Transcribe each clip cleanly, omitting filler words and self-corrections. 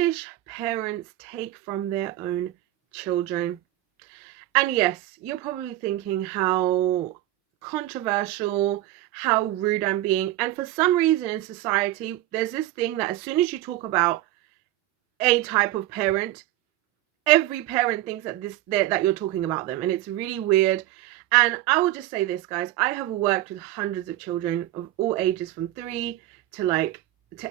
foolish parents take from their own children. And yes, you're probably thinking how controversial, how rude I'm being. And for some reason in society, there's this thing that as soon as you talk about a type of parent, every parent thinks that you're talking about them, and it's really weird. And I will just say this, guys, I have worked with hundreds of children of all ages, from 3 to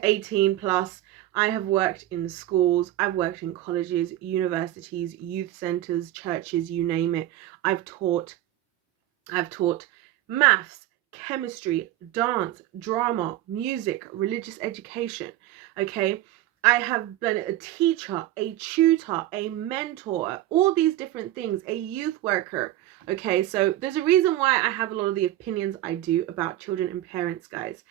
18 plus. I have worked in schools, I've worked in colleges, universities, youth centers, churches, you name it. I've taught maths, chemistry, dance, drama, music, religious education. Okay, I have been a teacher, a tutor, a mentor, all these different things, a youth worker. Okay, so there's a reason why I have a lot of the opinions I do about children and parents, guys.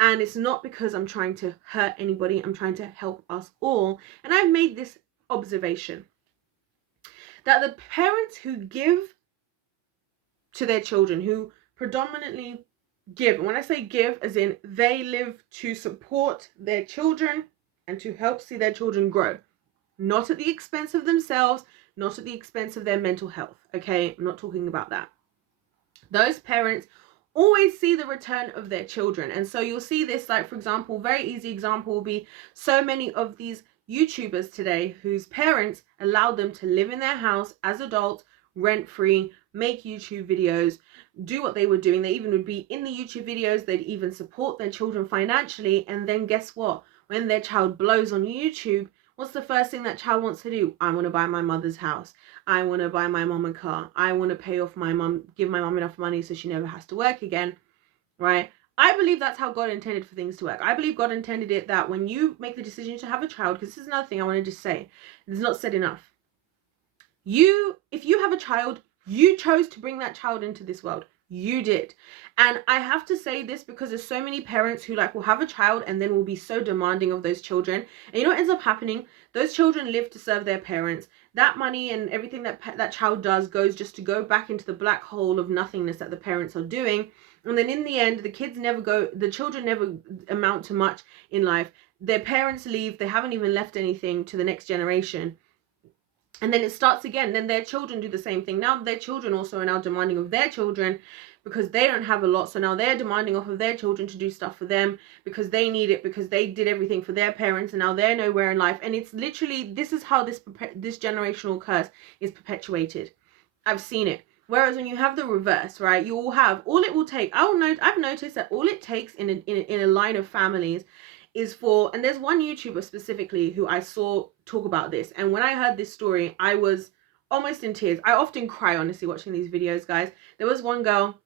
And it's not because I'm trying to hurt anybody, I'm trying to help us all. And I've made this observation that the parents who give to their children, who predominantly give, and when I say give, as in they live to support their children and to help see their children grow, not at the expense of themselves, not at the expense of their mental health. Okay, I'm not talking about that. Those parents always see the return of their children. And so you'll see this, like, for example, very easy example will be so many of these YouTubers today whose parents allowed them to live in their house as adults, rent free, make YouTube videos, do what they were doing. They even would be in the YouTube videos, they'd even support their children financially. And then guess what? When their child blows on YouTube, what's the first thing that child wants to do? I want to buy my mother's house. I want to buy my mom a car. I want to pay off my mom, give my mom enough money so she never has to work again, right? I believe that's how God intended for things to work. I believe God intended it that when you make the decision to have a child, because this is another thing I want to just say, it's not said enough. If you have a child, you chose to bring that child into this world. You did. And I have to say this because there's so many parents who will have a child and then will be so demanding of those children. And you know what ends up happening? Those children live to serve their parents. That money and everything that child does goes just to go back into the black hole of nothingness that the parents are doing. And then in the end, the children never amount to much in life. Their parents leave, they haven't even left anything to the next generation. And then it starts again. Then their children do the same thing. Now their children also are now demanding of their children because they don't have a lot. So now they're demanding off of their children to do stuff for them because they need it, because they did everything for their parents and now they're nowhere in life. And it's literally, this is how this generational curse is perpetuated. I've seen it. Whereas when you have the reverse, right, you will have, all it will take, I've noticed that all it takes in a line of families is for, and there's one YouTuber specifically who I saw talk about this, and when I heard this story, I was almost in tears. I often cry, honestly, watching these videos, guys. There was one girl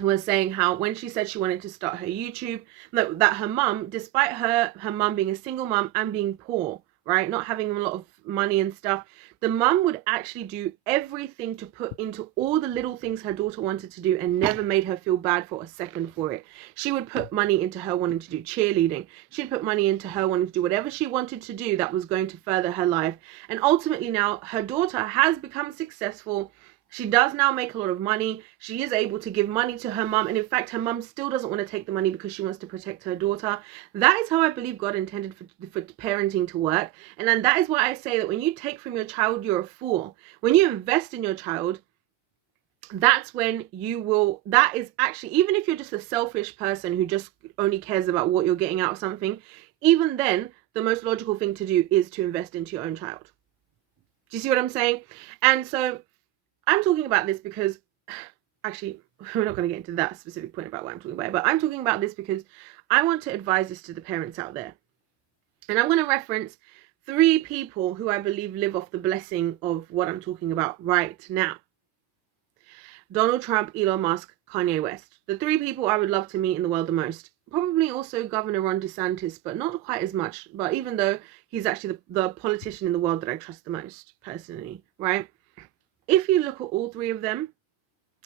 who was saying how when she said she wanted to start her YouTube, that her mum, despite her mum being a single mum and being poor, right, not having a lot of money and stuff, the mum would actually do everything to put into all the little things her daughter wanted to do and never made her feel bad for a second for it. She would put money into her wanting to do cheerleading. She'd put money into her wanting to do whatever she wanted to do that was going to further her life. And ultimately now her daughter has become successful. She does now make a lot of money. She is able to give money to her mum. And in fact, her mum still doesn't want to take the money because she wants to protect her daughter. That is how I believe God intended for parenting to work. And then that is why I say that when you take from your child, you're a fool. When you invest in your child, that's when you will, that is actually, even if you're just a selfish person who just only cares about what you're getting out of something, even then, the most logical thing to do is to invest into your own child. Do you see what I'm saying? And so I'm talking about this because, actually, we're not going to get into that specific point about what I'm talking about, but I'm talking about this because I want to advise this to the parents out there. And I'm going to reference 3 people who I believe live off the blessing of what I'm talking about right now. Donald Trump, Elon Musk, Kanye West. The 3 people I would love to meet in the world the most. Probably also Governor Ron DeSantis, but not quite as much. But even though he's actually the politician in the world that I trust the most, personally, right? If you look at all 3 of them,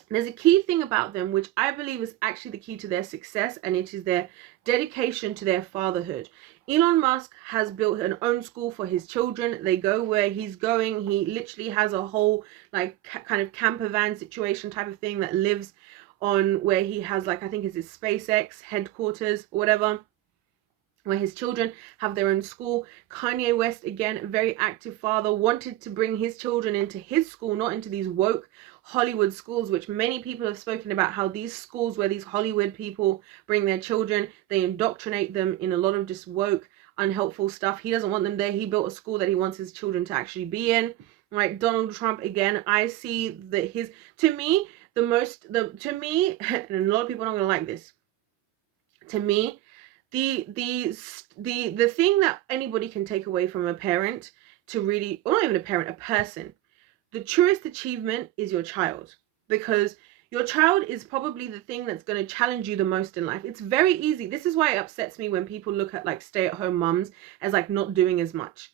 there's a key thing about them which I believe is actually the key to their success, and it is their dedication to their fatherhood. Elon Musk has built an own school for his children. They go where he's going. He literally has a whole kind of camper van situation type of thing that lives on where he has I think it's his SpaceX headquarters or whatever. where his children have their own school. Kanye West, again, very active father, wanted to bring his children into his school, not into these woke Hollywood schools, which many people have spoken about, how these schools where these Hollywood people bring their children, they indoctrinate them in a lot of just woke, unhelpful stuff. He doesn't want them there. He built a school that he wants his children to actually be in. Right? Donald Trump, again, I see that to me, and a lot of people are not gonna like this, to me, the thing that anybody can take away from a parent, to really, or not even a parent, a person, the truest achievement is your child, because your child is probably the thing that's going to challenge you the most in life. It's very easy. This is why it upsets me when people look at like stay-at-home mums as like not doing as much,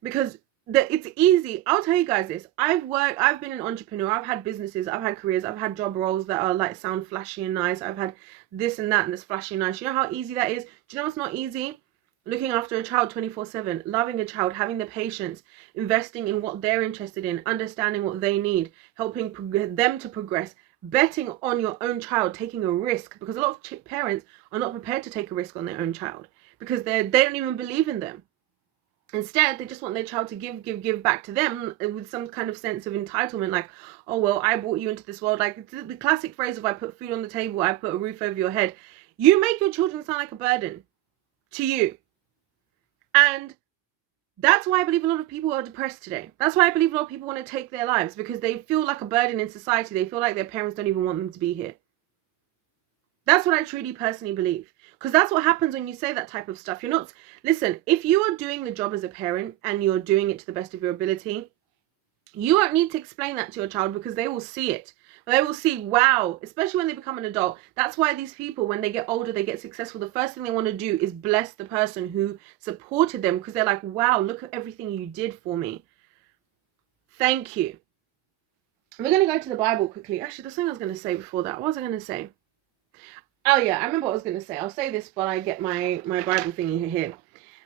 because it's easy. I'll tell you guys this. I've been an entrepreneur. I've had businesses. I've had careers. I've had job roles that are like sound flashy and nice. I've had this and that and this flashy and nice. You know how easy that is? Do you know what's not easy? Looking after a child 24/7, loving a child, having the patience, investing in what they're interested in, understanding what they need, helping them to progress, betting on your own child, taking a risk, because a lot of parents are not prepared to take a risk on their own child because they don't even believe in them. Instead, they just want their child to give back to them with some kind of sense of entitlement, like, oh, well, I brought you into this world. Like the classic phrase of, I put food on the table, I put a roof over your head. You make your children sound like a burden to you. And that's why I believe a lot of people are depressed today. That's why I believe a lot of people want to take their lives, because they feel like a burden in society. They feel like their parents don't even want them to be here. That's what I truly personally believe. Because that's what happens when you say that type of stuff. You're not, listen, if you are doing the job as a parent and you're doing it to the best of your ability, you don't need to explain that to your child, because they will see it. They will see, wow, especially when they become an adult. That's why these people, when they get older, they get successful, the first thing they want to do is bless the person who supported them, because they're like, wow, look at everything you did for me. Thank you. We're going to go to the Bible quickly. Actually, there's something I was going to say before that. What was I going to say? Oh yeah, I remember what I was going to say. I'll say this while I get my Bible thingy here.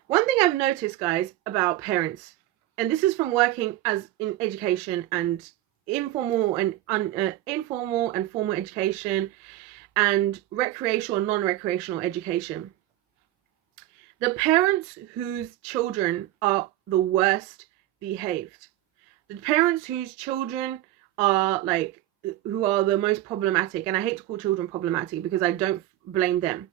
One thing I've noticed, guys, about parents, and this is from working as in education and informal and informal and formal education and recreational and non-recreational education. The parents whose children are the worst behaved, the parents whose children are like, who are the most problematic, and I hate to call children problematic because I don't blame them.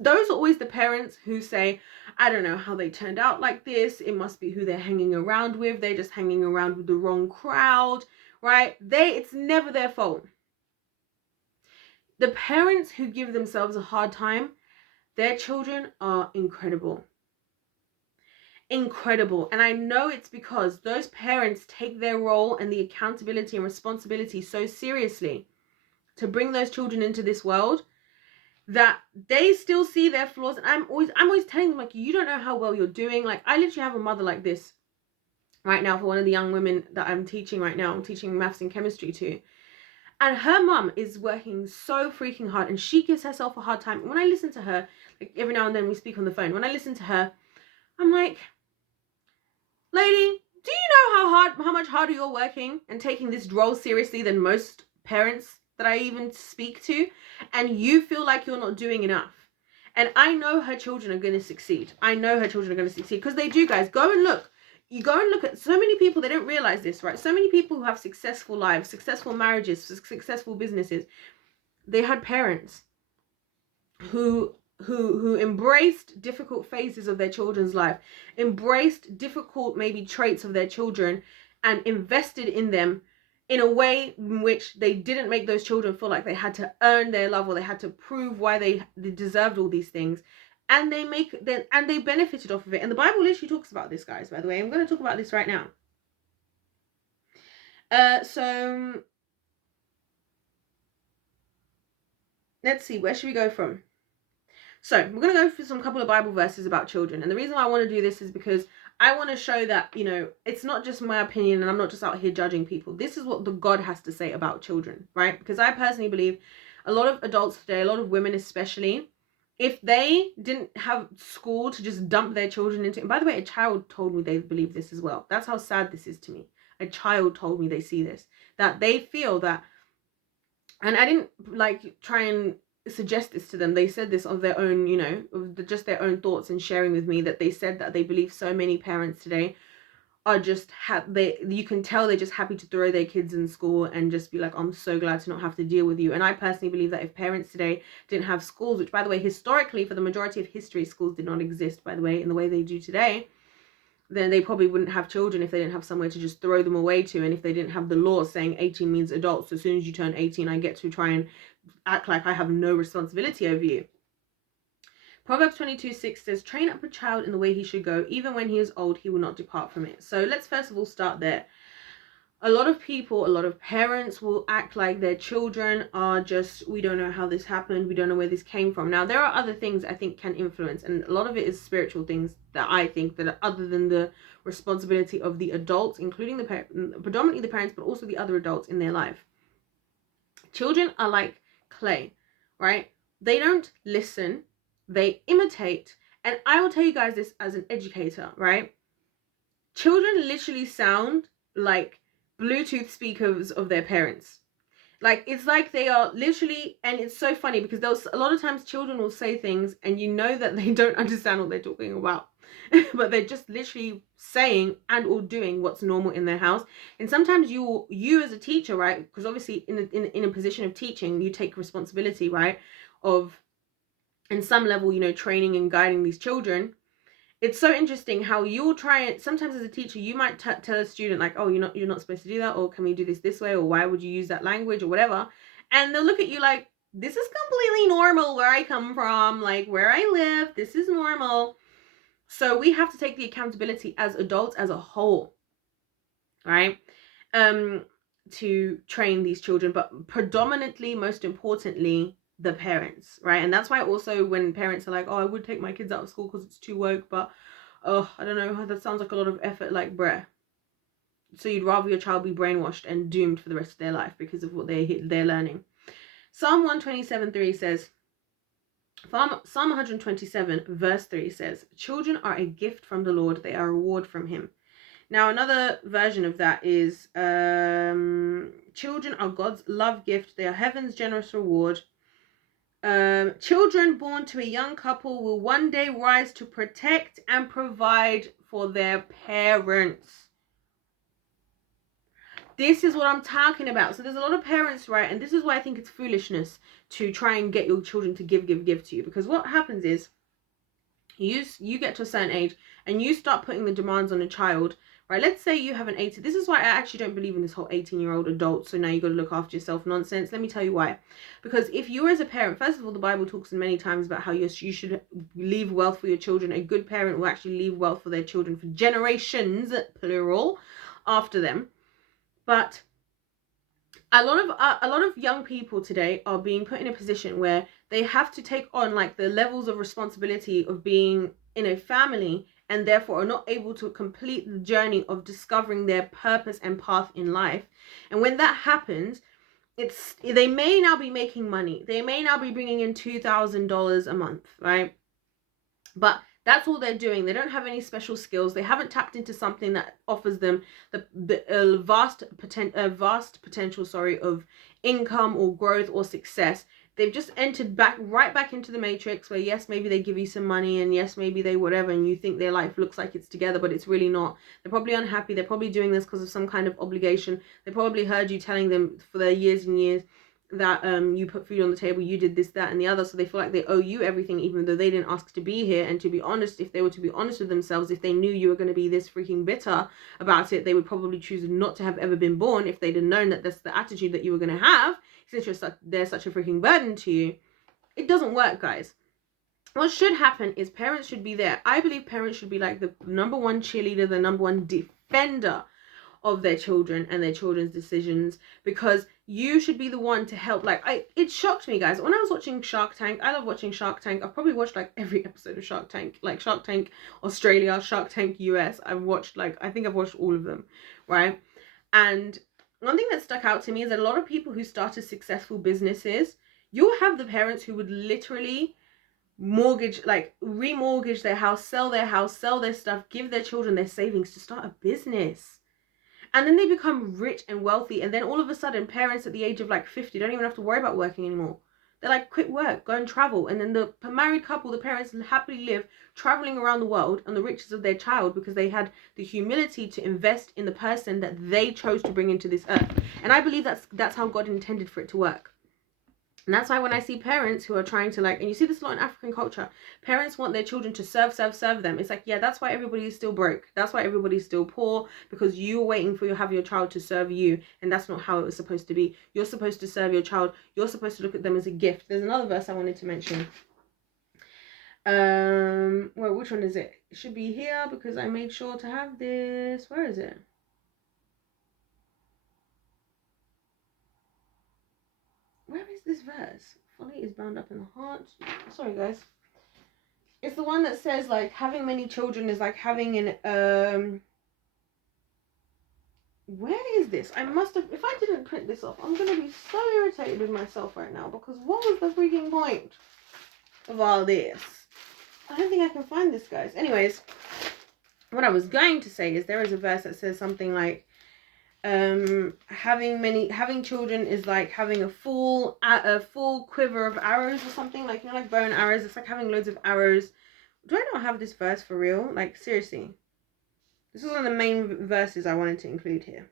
Those are always the parents who say, I don't know how they turned out like this. It must be who they're hanging around with. They're just hanging around with the wrong crowd, right? It's never their fault. The parents who give themselves a hard time, their children are incredible. Incredible. And I know it's because those parents take their role and the accountability and responsibility so seriously to bring those children into this world, that they still see their flaws. And I'm always telling them, like, you don't know how well you're doing. Like, I literally have a mother like this right now for one of the young women that I'm teaching right now. I'm teaching maths and chemistry to. And her mum is working so freaking hard, and she gives herself a hard time. When I listen to her, like every now and then we speak on the phone, when I listen to her, I'm like, lady, do you know how much harder you're working and taking this role seriously than most parents that I even speak to? And you feel like you're not doing enough. And I know her children are going to succeed. I know her children are going to succeed, because they do, guys. Go and look. You go and look at so many people, they don't realize this, right? So many people who have successful lives, successful marriages, successful businesses, they had parents who embraced difficult phases of their children's life, embraced difficult maybe traits of their children, and invested in them in a way in which they didn't make those children feel like they had to earn their love or they had to prove why they deserved all these things. And they benefited off of it. And the Bible literally talks about this, guys, by the way. I'm going to talk about this right now. So let's see, where should we go from? So we're going to go through couple of Bible verses about children. And the reason why I want to do this is because I want to show that, you know, it's not just my opinion and I'm not just out here judging people. This is what the God has to say about children, right? Because I personally believe a lot of adults today, a lot of women especially, if they didn't have school to just dump their children into, and by the way, a child told me they believe this as well. That's how sad this is to me. A child told me they see this, that they feel that, and I didn't like try and suggest this to them. They said this of their own, you know, of just their own thoughts and sharing with me, that they said that they believe so many parents today are just you can tell they're just happy to throw their kids in school and just be like, I'm so glad to not have to deal with you. And I personally believe that if parents today didn't have schools, which by the way, historically, for the majority of history, schools did not exist, by the way, in the way they do today, then they probably wouldn't have children if they didn't have somewhere to just throw them away to, and if they didn't have the law saying 18 means adults. So as soon as you turn 18, I get to try and act like I have no responsibility over you. Proverbs 22:6 says, train up a child in the way he should go. Even when he is old, he will not depart from it. So let's first of all start there. A lot of people, a lot of parents will act like their children are just, we don't know how this happened, we don't know where this came from. Now, there are other things I think can influence, and a lot of it is spiritual things that I think that are other than the responsibility of the adults, including predominantly the parents, but also the other adults in their life. Children are like clay, right? They don't listen, they imitate. And I will tell you guys this as an educator, right? Children literally sound like Bluetooth speakers of their parents. Like, it's like they are literally, and it's so funny because there's a lot of times children will say things and you know that they don't understand what they're talking about. But they're just literally saying and or doing what's normal in their house. And sometimes you as a teacher, right, because obviously in a position of teaching, you take responsibility, right, of, in some level, you know, training and guiding these children. It's so interesting how you'll try it. Sometimes as a teacher, you might tell a student like, oh, you're not supposed to do that, or can we do this way, or why would you use that language, or whatever. And they'll look at you like, this is completely normal where I come from, like where I live, this is normal. So we have to take the accountability as adults as a whole, right? To train these children, but predominantly, most importantly, the parents, right? And that's why also when parents are like, oh, I would take my kids out of school because it's too woke, but oh, I don't know, that sounds like a lot of effort, like, bruh. So you'd rather your child be brainwashed and doomed for the rest of their life because of what they're learning. Psalm 127:3 says, Psalm 127 verse 3 says, children are a gift from the Lord, they are a reward from him. Now, another version of that is, children are God's love gift, they are heaven's generous reward. Children born to a young couple will one day rise to protect and provide for their parents. This is what I'm talking about. So there's a lot of parents, right? And this is why I think it's foolishness to try and get your children to give to you. Because what happens is you get to a certain age and you start putting the demands on a child, right? Let's say you have an 18. This is why I actually don't believe in this whole 18-year-old adult, so now you got to look after yourself nonsense. Let me tell you why. Because if you as a parent, first of all, the Bible talks many times about how you should leave wealth for your children. A good parent will actually leave wealth for their children for generations, plural, after them. But a lot of young people today are being put in a position where they have to take on like the levels of responsibility of being in a family, and therefore are not able to complete the journey of discovering their purpose and path in life. And when that happens, they may now be making money, they may now be bringing in $2,000 a month, right? But that's all they're doing. They don't have any special skills. They haven't tapped into something that offers them the vast potential, of income or growth or success. They've just entered right back into the matrix where, yes, maybe they give you some money, and yes, maybe they whatever, and you think their life looks like it's together, but it's really not. They're probably unhappy. They're probably doing this because of some kind of obligation. They probably heard you telling them for their years and years that you put food on the table, you did this, that, and the other, so they feel like they owe you everything, even though they didn't ask to be here. And to be honest, if they were to be honest with themselves, if they knew you were going to be this freaking bitter about it, they would probably choose not to have ever been born if they'd have known that that's the attitude that you were going to have, since they're such a freaking burden to you. It doesn't work, guys. What should happen is parents should be there. I believe parents should be like the number one cheerleader, the number one defender of their children and their children's decisions, because you should be the one to help. It shocked me, guys, when I was watching Shark Tank. I love watching Shark Tank. I've probably watched like every episode of Shark Tank, like Shark Tank Australia, Shark Tank US. I think I've watched all of them, right? And one thing that stuck out to me is that a lot of people who started successful businesses, you'll have the parents who would literally remortgage their house, sell their stuff, give their children their savings to start a business. And then they become rich and wealthy. And then all of a sudden, parents at the age of like 50 don't even have to worry about working anymore. They're like, quit work, go and travel. And then the married couple, the parents happily live traveling around the world on the riches of their child because they had the humility to invest in the person that they chose to bring into this earth. And I believe that's how God intended for it to work. And that's why when I see parents who are trying to and you see this a lot in African culture, parents want their children to serve them. It's like, yeah, that's why everybody is still broke. That's why everybody's still poor, because you're waiting for have your child to serve you. And that's not how it was supposed to be. You're supposed to serve your child. You're supposed to look at them as a gift. There's another verse I wanted to mention. Well, which one is it? It should be here because I made sure to have this. Where is it? Where is this verse? Folly is bound up in the heart. Sorry, guys. It's the one that says like having many children is like having an where is this? I must have, if I didn't print this off, I'm gonna be so irritated with myself right now, because what was the freaking point of all this? I don't think I can find this, guys. Anyways, what I was going to say is there is a verse that says something like having children is like having a full quiver of arrows or something, like, you know, like bow and arrows. It's like having loads of arrows. Do I not have this verse for real? Like, seriously, this is one of the main verses I wanted to include here.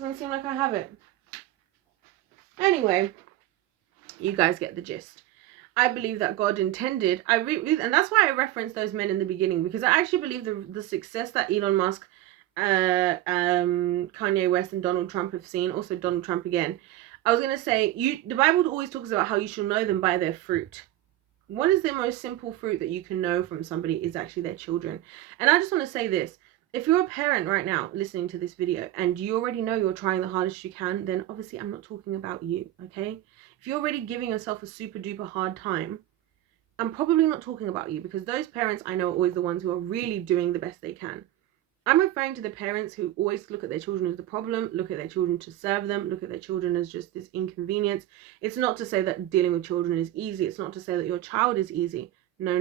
Doesn't seem like I have it. Anyway, you guys get the gist. I believe that God intended, and that's why I referenced those men in the beginning, because I actually believe the success that Elon Musk, Kanye West, and Donald Trump have seen, also Donald Trump again. I was going to say, the Bible always talks about how you shall know them by their fruit. What is the most simple fruit that you can know from somebody is actually their children. And I just want to say this. If you're a parent right now listening to this video and you already know you're trying the hardest you can, then obviously I'm not talking about you, okay? If you're already giving yourself a super duper hard time, I'm probably not talking about you, because those parents I know are always the ones who are really doing the best they can. I'm referring to the parents who always look at their children as the problem, look at their children to serve them, look at their children as just this inconvenience. It's not to say that dealing with children is easy. It's not to say that your child is easy. No,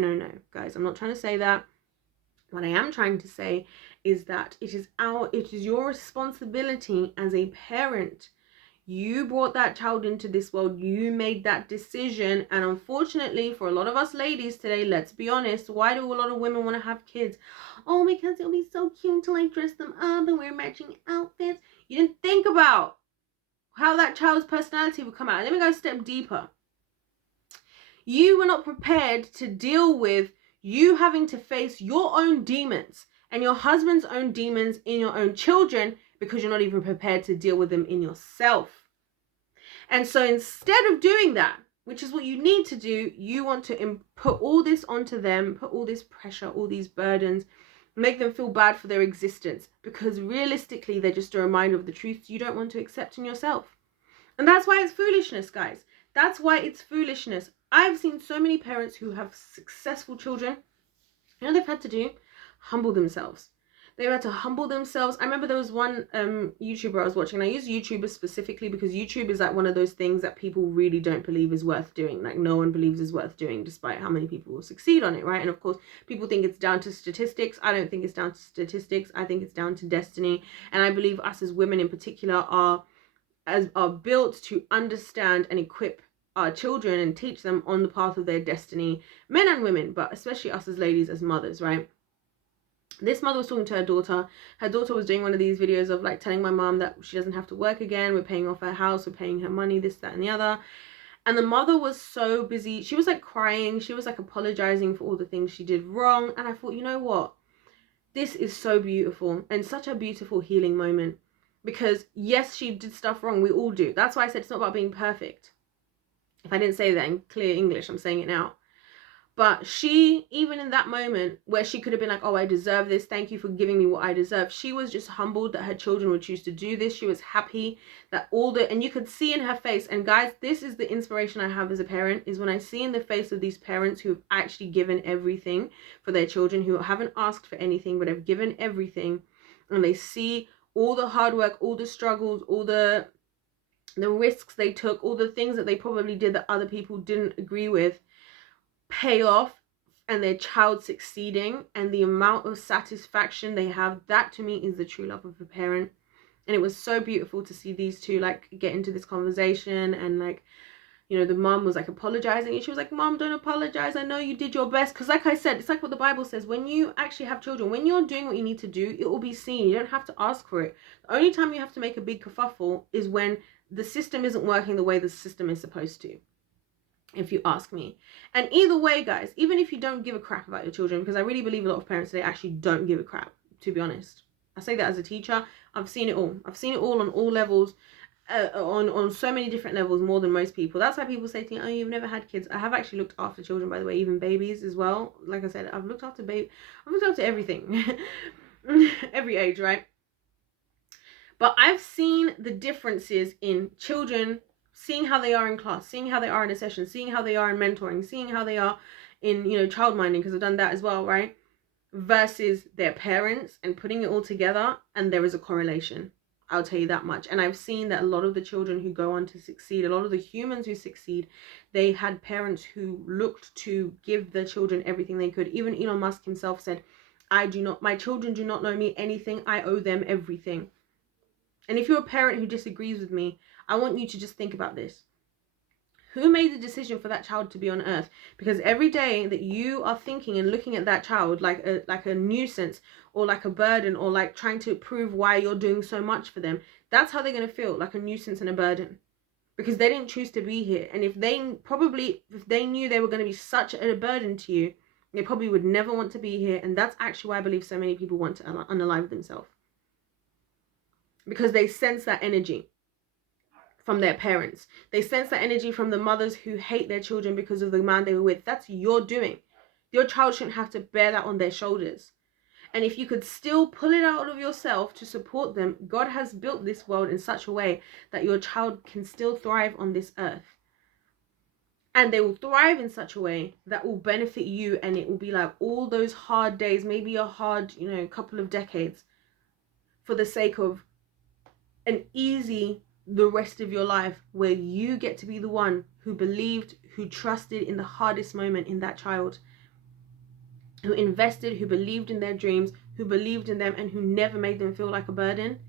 guys, I'm not trying to say that. What I am trying to say is that it is your responsibility as a parent. You brought that child into this world. You made that decision. And unfortunately, for a lot of us ladies today, let's be honest, why do a lot of women want to have kids? Oh, because it'll be so cute to like dress them up and wear matching outfits. You didn't think about how that child's personality would come out. Let me go a step deeper. You were not prepared to deal with you having to face your own demons and your husband's own demons in your own children, because you're not even prepared to deal with them in yourself. And so instead of doing that, which is what you need to do, you want to put all this onto them, put all this pressure, all these burdens, make them feel bad for their existence, because realistically, they're just a reminder of the truths you don't want to accept in yourself. And that's why it's foolishness, guys. That's why it's foolishness. I've seen so many parents who have successful children. You know, they've had to do? Humble themselves. They had to humble themselves. I remember there was one YouTuber I was watching, and I use YouTubers specifically because YouTube is like one of those things that people really don't believe is worth doing. Like, no one believes is worth doing, despite how many people will succeed on it, right? And of course, people think it's down to statistics. I don't think it's down to statistics. I think it's down to destiny. And I believe us as women in particular are built to understand and equip our children and teach them on the path of their destiny, men and women, but especially us as ladies, as mothers, right? This mother was talking to her daughter. Her daughter was doing one of these videos of like telling my mom that she doesn't have to work again. We're paying off her house. We're paying her money, this, that, and the other. And the mother was so busy. She was like crying. She was like apologizing for all the things she did wrong. And I thought, you know what? This is so beautiful and such a beautiful healing moment. Because yes, she did stuff wrong. We all do. That's why I said it's not about being perfect. If I didn't say that in clear English, I'm saying it now. But she, even in that moment where she could have been like, oh, I deserve this, thank you for giving me what I deserve, she was just humbled that her children would choose to do this. She was happy that and you could see in her face, and guys, this is the inspiration I have as a parent, is when I see in the face of these parents who have actually given everything for their children, who haven't asked for anything, but have given everything, and they see all the hard work, all the struggles, all the risks they took, all the things that they probably did that other people didn't agree with, pay off, and their child succeeding, and the amount of satisfaction they have, that to me is the true love of a parent. And it was so beautiful to see these two like get into this conversation, and like, you know, the mom was like apologizing, and she was like, Mom, don't apologize, I know you did your best. Because like I said, it's like what the Bible says, when you actually have children, when you're doing what you need to do, it will be seen. You don't have to ask for it. The only time you have to make a big kerfuffle is when the system isn't working the way the system is supposed to, if you ask me. And either way, guys, even if you don't give a crap about your children, because I really believe a lot of parents today actually don't give a crap, to be honest. I say that as a teacher. I've seen it all. I've seen it all on all levels, on so many different levels, more than most people. That's why people say to me, oh, you've never had kids. I have actually looked after children, by the way, even babies as well. Like I said, I've looked after everything. Every age, right? But I've seen the differences in children, seeing how they are in class, seeing how they are in a session, seeing how they are in mentoring, seeing how they are in, you know, child minding, because I've done that as well, right? Versus their parents, and putting it all together, and there is a correlation. I'll tell you that much. And I've seen that a lot of the children who go on to succeed, a lot of the humans who succeed, they had parents who looked to give their children everything they could. Even Elon Musk himself said, my children do not know me anything, I owe them everything. And if you're a parent who disagrees with me, I want you to just think about this. Who made the decision for that child to be on earth? Because every day that you are thinking and looking at that child like a nuisance, or like a burden, or like trying to prove why you're doing so much for them, that's how they're going to feel, like a nuisance and a burden. Because they didn't choose to be here. And if they knew they were going to be such a burden to you, they probably would never want to be here. And that's actually why I believe so many people want to unalive themselves. Because they sense that energy from their parents. They sense that energy from the mothers who hate their children because of the man they were with. That's your doing. Your child shouldn't have to bear that on their shoulders. And if you could still pull it out of yourself to support them, God has built this world in such a way that your child can still thrive on this earth. And they will thrive in such a way that will benefit you. And it will be like all those hard days, maybe a hard, you know, couple of decades, for the sake of an easy the rest of your life, where you get to be the one who believed, who trusted in the hardest moment in that child, who invested, who believed in their dreams, who believed in them, and who never made them feel like a burden.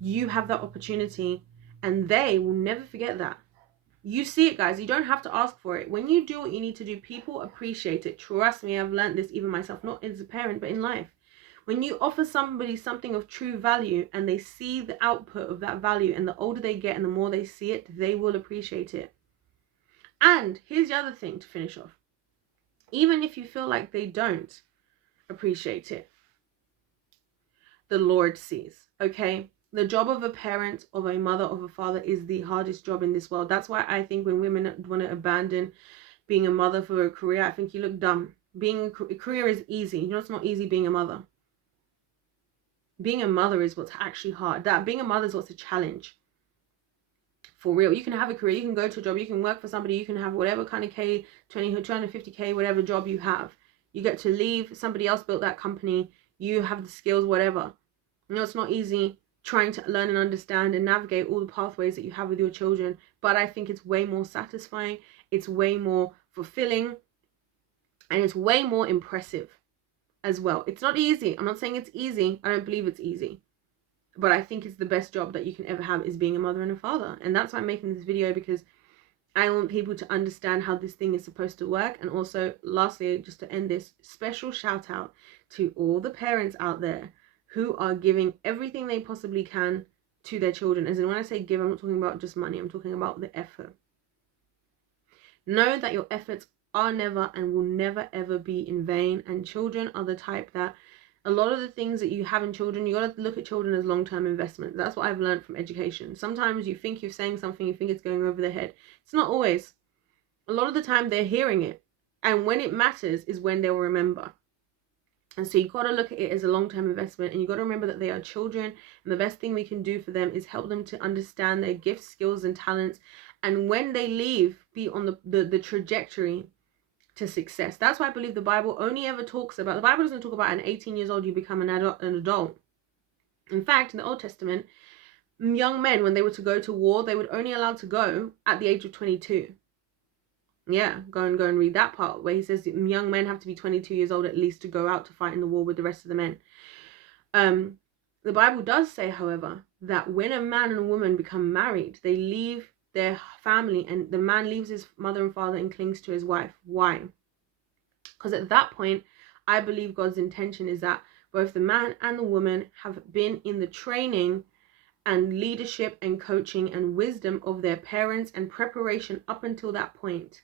You have that opportunity, and they will never forget that. You see it, guys. You don't have to ask for it. When you do what you need to do, people appreciate it. Trust me, I've learned this even myself, not as a parent, but in life. When you offer somebody something of true value, and they see the output of that value, and the older they get and the more they see it, they will appreciate it. And here's the other thing to finish off. Even if you feel like they don't appreciate it, the Lord sees, okay? The job of a parent, of a mother, of a father is the hardest job in this world. That's why I think when women want to abandon being a mother for a career, I think you look dumb. Being a career is easy. You know, it's not easy being a mother. Being a mother is what's actually hard. That being a mother is what's a challenge. For real. You can have a career, you can go to a job, you can work for somebody, you can have whatever kind of 250K, whatever job you have. You get to leave, somebody else built that company, you have the skills, whatever. You know, it's not easy trying to learn and understand and navigate all the pathways that you have with your children. But I think it's way more satisfying, it's way more fulfilling, and it's way more impressive as well. It's not easy. I'm not saying it's easy. I don't believe it's easy. But I think it's the best job that you can ever have, is being a mother and a father. And that's why I'm making this video, because I want people to understand how this thing is supposed to work. And also, lastly, just to end this, special shout out to all the parents out there who are giving everything they possibly can to their children. As in, when I say give, I'm not talking about just money. I'm talking about the effort. Know that your efforts are never and will never ever be in vain. And children are the type that, a lot of the things that you have in children, you got to look at children as long-term investment. That's what I've learned from education. Sometimes you think you're saying something, you think it's going over their head. It's not always. A lot of the time they're hearing it. And when it matters is when they'll remember. And so you got to look at it as a long-term investment, and you got to remember that they are children, and the best thing we can do for them is help them to understand their gifts, skills, and talents. And when they leave, be on the trajectory to success. That's why I believe the Bible only ever talks about, the Bible doesn't talk about an 18 years old you become an adult. In fact, in the Old Testament, young men, when they were to go to war, they would only allowed to go at the age of 22. Yeah, go and read that part where he says young men have to be 22 years old at least to go out to fight in the war with the rest of the men. The Bible does say, however, that when a man and a woman become married, they leave their family, and the man leaves his mother and father and clings to his wife. Why? Because at that point, I believe God's intention is that both the man and the woman have been in the training and leadership and coaching and wisdom of their parents and preparation up until that point,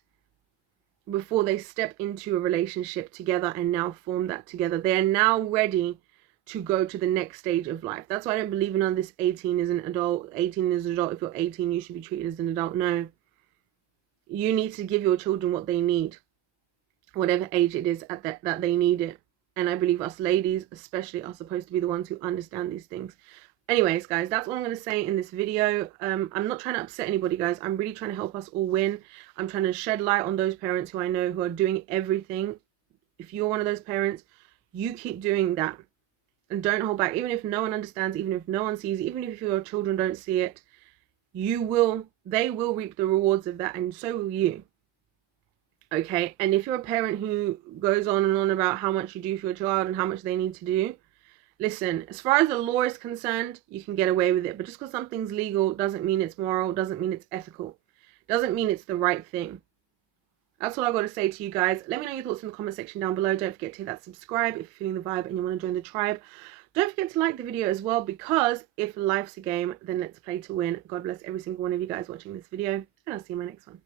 before they step into a relationship together and now form that together. They are now ready to go to the next stage of life. That's why I don't believe in this 18 is an adult, 18 is an adult. If you're 18, you should be treated as an adult. No. You need to give your children what they need, whatever age it is at that they need it. And I believe us ladies especially are supposed to be the ones who understand these things. Anyways, guys, that's all I'm going to say in this video. I'm not trying to upset anybody, guys. I'm really trying to help us all win. I'm trying to shed light on those parents who I know who are doing everything. If you're one of those parents, you keep doing that. And don't hold back. Even if no one understands, even if no one sees, even if your children don't see it, they will reap the rewards of that, and so will you. Okay? And if you're a parent who goes on and on about how much you do for your child and how much they need to do, listen, as far as the law is concerned, you can get away with it. But just because something's legal doesn't mean it's moral, doesn't mean it's ethical, doesn't mean it's the right thing. That's all I got to say to you guys. Let me know your thoughts in the comment section down below. Don't forget to hit that subscribe if you're feeling the vibe and you want to join the tribe. Don't forget to like the video as well, because if life's a game, then let's play to win. God bless every single one of you guys watching this video, and I'll see you in my next one.